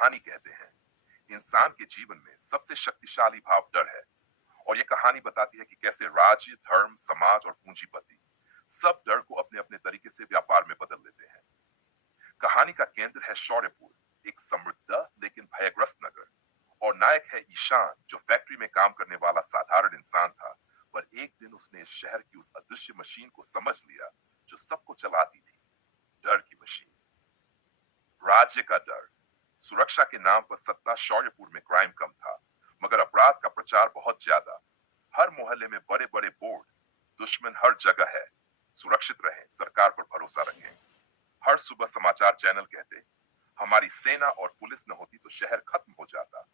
कहानी कहते हैं। इंसान के जीवन में सबसे शक्तिशाली भाव डर है और ये कहानी बताती है कि कैसे राज्य, धर्म, समाज और पूंजीपति सब डर को अपने अपने तरीके से व्यापार में बदल लेते हैं। कहानी का केंद्र है शौर्यपुर, एक समृद्ध लेकिन भयग्रस्त नगर, और नायक है ईशान, जो फैक्ट्री में काम करने वाला साधारण इंसान था। पर एक दिन उसने इस शहर की उस अदृश्य मशीन को समझ लिया जो सबको चलाती थी, डर की मशीन। राज्य का डर। सुरक्षा के नाम पर सत्ता। शौर्यपुर में क्राइम कम था, मगर अपराध का प्रचार बहुत ज्यादा। हर मोहल्ले में बड़े बड़े बोर्ड, दुश्मन हर जगह है, सुरक्षित रहें, सरकार पर भरोसा रखें। हर सुबह समाचार चैनल कहते, हमारी सेना और पुलिस न होती तो शहर खत्म हो जाता।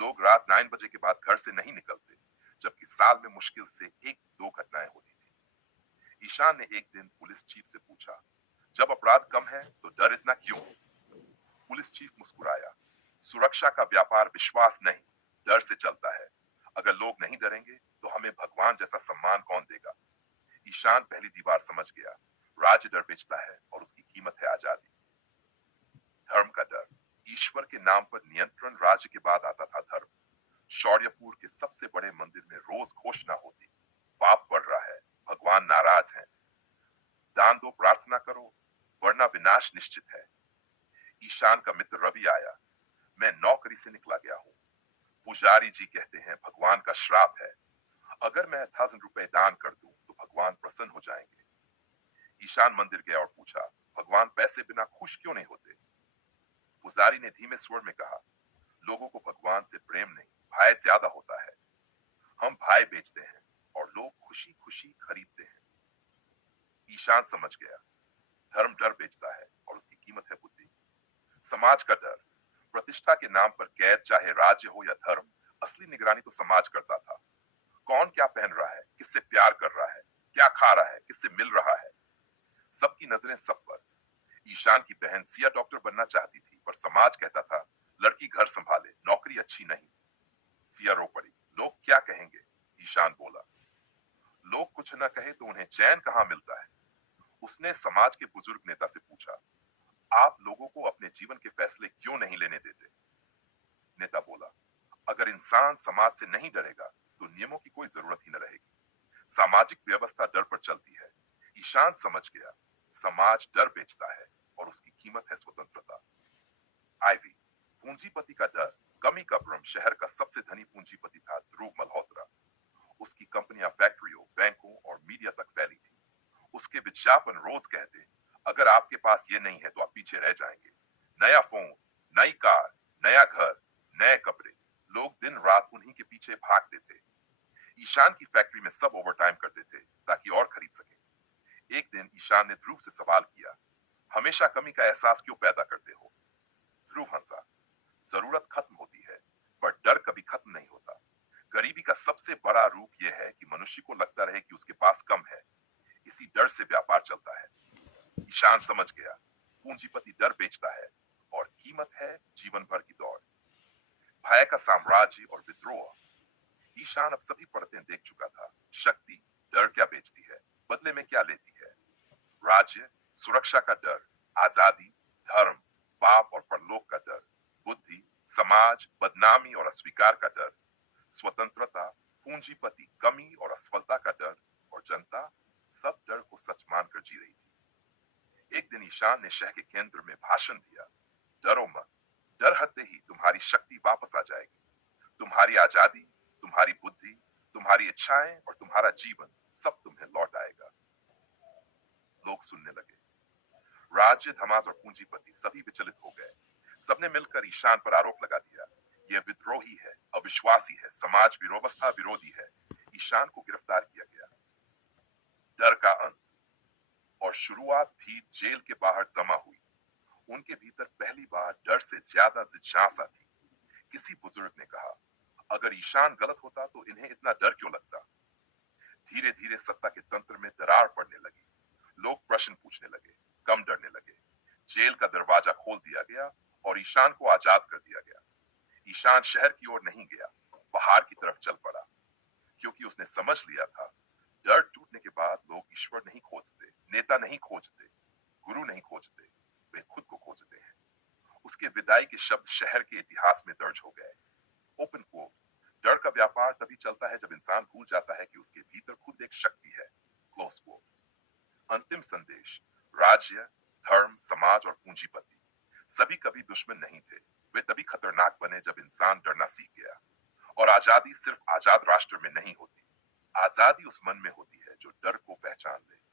लोग रात 9 बजे के बाद घर से नहीं निकलते, जबकि साल में मुश्किल से एक दो घटनाएं होती थी। ईशान ने एक दिन पुलिस चीफ से पूछा, जब अपराध कम है तो डर इतना क्यों? पुलिस चीफ मुस्कुराया, सुरक्षा का व्यापार विश्वास नहीं, डर से चलता है। अगर लोग नहीं डरेंगे तो हमें भगवान जैसा सम्मान कौन देगा? ईशान पहली दीवार समझ गया। राज्य डर बेचता है और उसकी कीमत है आजादी। धर्म का डर। ईश्वर के नाम पर नियंत्रण। राज्य के बाद आता था धर्म। शौर्यपुर के सबसे बड़े मंदिर में रोज घोषणा होती, पाप बढ़ रहा है, भगवान नाराज हैं, दान दो, प्रार्थना करो, वरना विनाश निश्चित है। ईशान का मित्र रवि आया, मैं नौकरी से निकला गया हूँ, पुजारी जी कहते हैं भगवान का श्राप है, अगर मैं 1000 रुपए दान कर दूं तो भगवान प्रसन्न हो जाएंगे। ईशान मंदिर गया और पूछा, भगवान पैसे बिना खुश क्यों नहीं होते? पुजारी ने धीमे स्वर में कहा, लोगों को भगवान से प्रेम नहीं, भय ज्यादा होता है। हम भय बेचते हैं और लोग खुशी खुशी खरीदते हैं। ईशान समझ गया, धर्म डर बेचता है और उसकी कीमत है बुद्धि। समाज का डर। प्रतिष्ठा के नाम पर कैद, चाहे राज्य हो या धर्म, असली निगरानी तो समाज करता था। कौन क्या पहन रहा है, किससे प्यार कर रहा है, क्या खा रहा है, किससे मिल रहा है, सबकी नजरें सब पर। ईशान की बहन सिया डॉक्टर बनना चाहती थी, पर समाज कहता था लड़की घर संभाले, नौकरी अच्छी नहीं। सिया रो पड़ी, लोग क्या कहेंगे? ईशान बोला, लोग कुछ न कहे तो उन्हें चैन कहां मिलता है। उसने समाज के बुजुर्ग नेता से पूछा, आप लोगों को अपने जीवन के फैसले क्यों नहीं लेने देते? नेता बोला, अगर इंसान समाज से नहीं डरेगा तो नियमों की कोई जरूरत ही न रहेगी। सामाजिक व्यवस्था डर पर चलती है। ईशान समझ गया, समाज डर बेचता है और उसकी कीमत है स्वतंत्रता। आईवी। पूंजीपति का डर। कमी का भ्रम। शहर का सबसे धनी पूंजीपति था ध्रुव मल्होत्रा। उसकी कंपनियां फैक्ट्रियों, बैंकों और मीडिया तक फैली थी। उसके विज्ञापन रोज कहते, अगर आपके पास ये नहीं है तो आप पीछे रह जाएंगे। नया फोन, नई कार, नया घर, नए कपड़े। लोग दिन रात उन्हीं के पीछे भागते थे। ईशान की फैक्ट्री में सब ओवरटाइम करते थे ताकि और खरीद सके। एक दिन ईशान ने ध्रुव से सवाल किया, हमेशा कमी का एहसास क्यों पैदा करते हो? ध्रुव हंसा, जरूरत खत्म होती है पर डर कभी खत्म नहीं होता। गरीबी का सबसे बड़ा रूप यह है कि मनुष्य को लगता रहे कि उसके पास कम है। इसी डर से व्यापार चलता है। ईशान समझ गया, पूंजीपति डर बेचता है और कीमत है जीवन भर की दौड़। भय का साम्राज्य और विद्रोह। ईशान अब सभी परतें देख चुका था। शक्ति, डर क्या बेचती है, बदले में क्या लेती है? राज्य, सुरक्षा का डर, आजादी, धर्म, पाप और परलोक का डर, बुद्धि, समाज, बदनामी और अस्वीकार का डर, स्वतंत्रता, पूंजीपति, कमी और असफलता का डर, और जनता सब डर को सच मानकर जी रही थी। एक दिन ईशान ने शहर के केंद्र में भाषण दिया, डरो मत, डर हटते ही तुम्हारी शक्ति वापस आ जाएगी। तुम्हारी आजादी, तुम्हारी बुद्धि, तुम्हारी इच्छाएं और तुम्हारा जीवन सब तुम्हें लौट आएगा। लोग सुनने लगे। राज्य, धमास और पूंजीपति सभी विचलित हो गए। सबने मिलकर ईशान पर आरोप लगा दिया, यह विद्रोही है, अविश्वासी है, समाज व्यवस्था विरोधी है। ईशान को गिरफ्तार किया गया। डर का अंत। और शुरुआत भी जेल के बाहर जमा हुई। उनके भीतर पहली बार डर से ज्यादा जिज्ञासा थी। किसी बुजुर्ग ने कहा, अगर ईशान गलत होता तो इन्हें इतना डर क्यों लगता? धीरे धीरे सत्ता के तंत्र में दरार पड़ने लगी। लोग प्रश्न पूछने लगे, कम डरने लगे। जेल का दरवाजा खोल दिया गया और ईशान को आजाद कर दिया गया। ईशान शहर की ओर नहीं गया, पहाड़ की तरफ चल पड़ा, क्योंकि उसने समझ लिया था, डर टूटने के बाद लोग ईश्वर नहीं खोजते, नेता नहीं खोजते, गुरु नहीं खोजते, वे खुद को खोजते हैं। उसके विदाई के शब्द शहर के इतिहास में दर्ज हो गए। ओपन कोट, डर का व्यापार तभी चलता है जब इंसान भूल जाता है कि उसके भीतर खुद एक शक्ति है। Close quote. अंतिम संदेश, राज्य, धर्म, समाज और पूंजीपति सभी कभी दुश्मन नहीं थे। वे तभी खतरनाक बने जब इंसान डरना सीख गया। और आजादी सिर्फ आजाद राष्ट्र में नहीं होती, आजादी उस मन में होती है जो डर को पहचान ले।